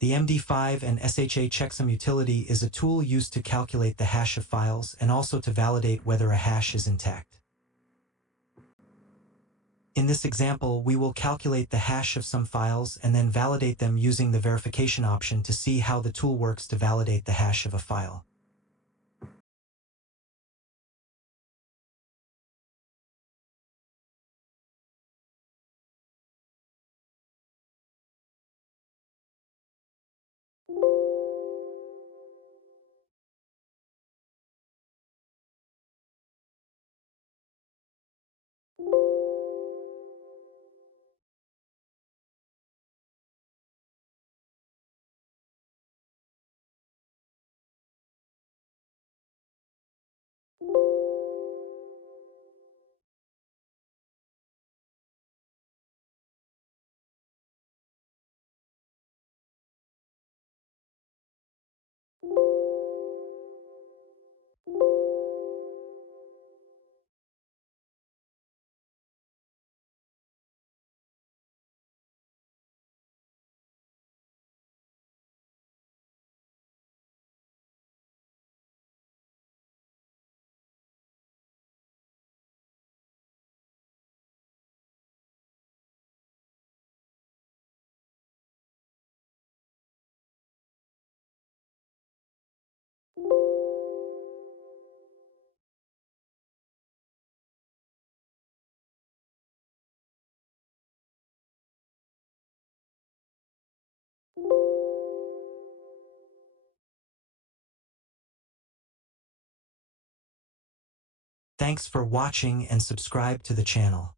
The MD5 and SHA Checksum Utility is a tool used to calculate the hash of files and also to validate whether a hash is intact. In this example, we will calculate the hash of some files and then validate them using the verification option to see how the tool works to validate the hash of a file. Thanks for watching and subscribe to the channel.